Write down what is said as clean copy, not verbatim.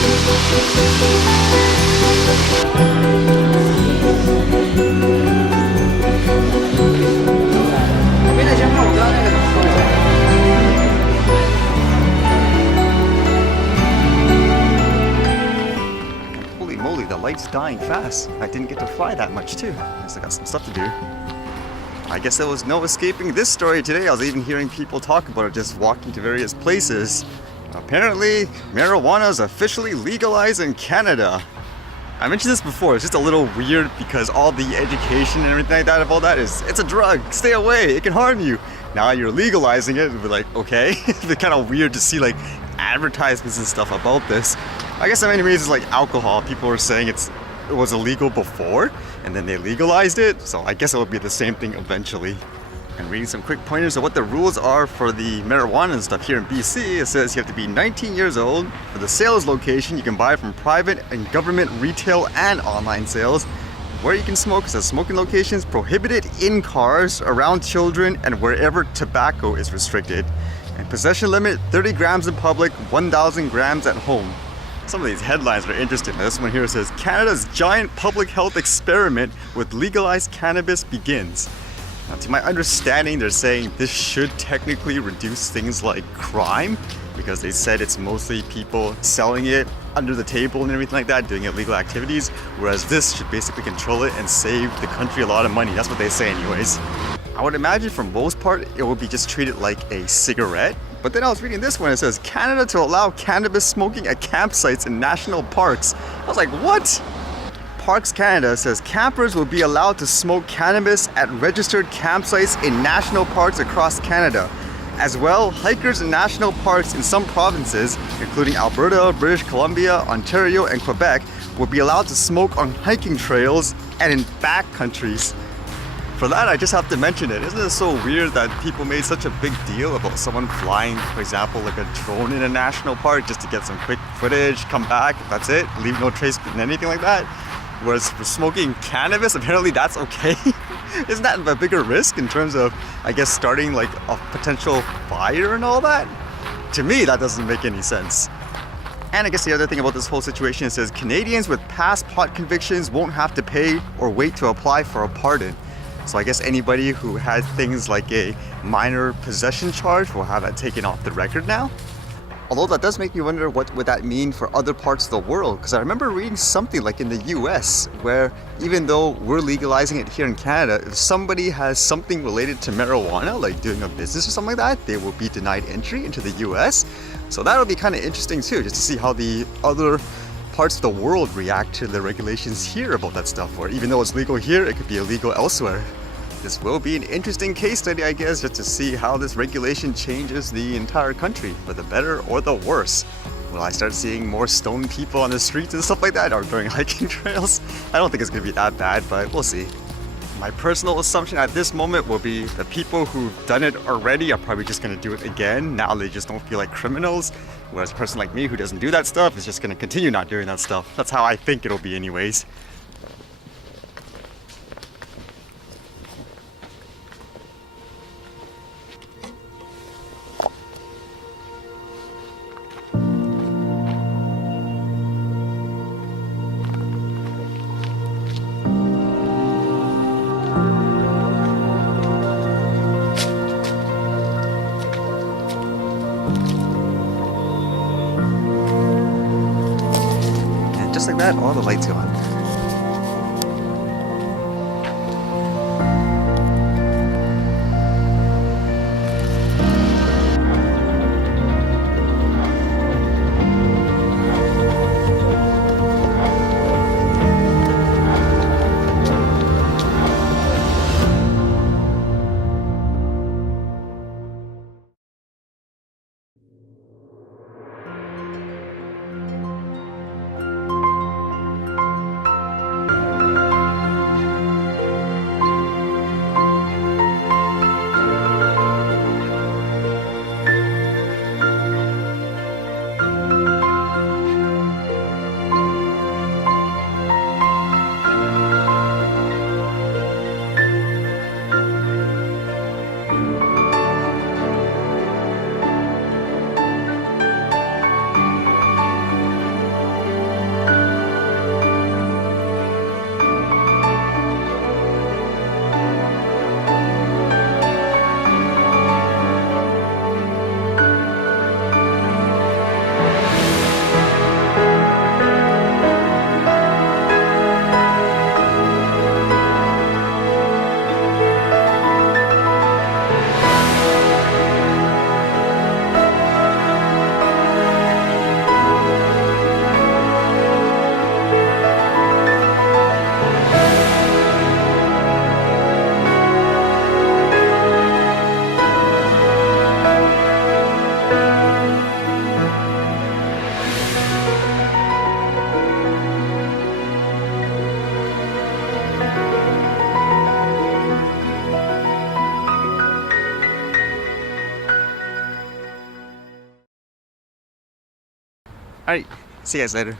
Holy moly, the light's dying fast. I didn't get to fly that much too. I still got some stuff to do. I guess there was no escaping this story today. I was even hearing people talk about it just walking to various places. Apparently, marijuana is officially legalized in Canada. I mentioned this before, it's just a little weird because all the education and everything like that of all that is, it's a drug, stay away, it can harm you. Now you're legalizing it, and we're like, okay. It's kind of weird to see like advertisements and stuff about this. I guess in many ways it's like alcohol. People were saying it was illegal before, and then they legalized it, so I guess it will be the same thing eventually. And reading some quick pointers of what the rules are for the marijuana and stuff here in BC, it says you have to be 19 years old. For the sales location, you can buy from private and government retail and online sales. Where you can smoke, it says smoking locations prohibited in cars, around children, and wherever tobacco is restricted. And possession limit, 30 grams in public, 1,000 grams at home. Some of these headlines are interesting. This one here says, Canada's giant public health experiment with legalized cannabis begins. Now, to my understanding, they're saying this should technically reduce things like crime, because they said it's mostly people selling it under the table and everything like that, doing illegal activities, whereas this should basically control it and save the country a lot of money. That's what they say anyways. I would imagine for most part, it would be just treated like a cigarette. But then I was reading this one, it says, Canada to allow cannabis smoking at campsites in national parks. I was like, what? Parks Canada says campers will be allowed to smoke cannabis at registered campsites in national parks across Canada. As well, hikers in national parks in some provinces, including Alberta, British Columbia, Ontario, and Quebec, will be allowed to smoke on hiking trails and in back countries. For that, I just have to mention it. Isn't it so weird that people made such a big deal about someone flying, for example, like a drone in a national park just to get some quick footage, come back, that's it, leave no trace in anything like that? Whereas for smoking cannabis, apparently that's okay. Isn't that a bigger risk in terms of, I guess, starting like a potential fire and all that? To me, that doesn't make any sense. And I guess the other thing about this whole situation, it says Canadians with past pot convictions won't have to pay or wait to apply for a pardon. So I guess anybody who had things like a minor possession charge will have that taken off the record now. Although that does make me wonder what would that mean for other parts of the world, because I remember reading something like in the US where even though we're legalizing it here in Canada, if somebody has something related to marijuana, like doing a business or something like that, they will be denied entry into the US. So that'll be kind of interesting too, just to see how the other parts of the world react to the regulations here about that stuff, or even though it's legal here, it could be illegal elsewhere. This will be an interesting case study, I guess, just to see how this regulation changes the entire country, for the better or the worse. Will I start seeing more stoned people on the streets and stuff like that, or during hiking trails? I don't think it's going to be that bad, but we'll see. My personal assumption at this moment will be the people who've done it already are probably just going to do it again. Now they just don't feel like criminals. Whereas a person like me who doesn't do that stuff is just going to continue not doing that stuff. That's how I think it'll be anyways. Just like that, all the lights go on. Alright, see you guys later.